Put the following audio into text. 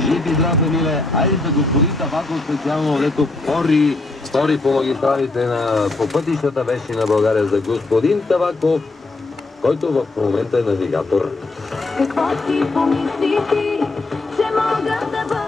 Жив и здрав, Емиле. Айде за господин Табаков специално, дето втори по магистралите по пътищата беше на България за господин Табаков, който в момента е навигатор. Какво си помисли ти, че мога да бъда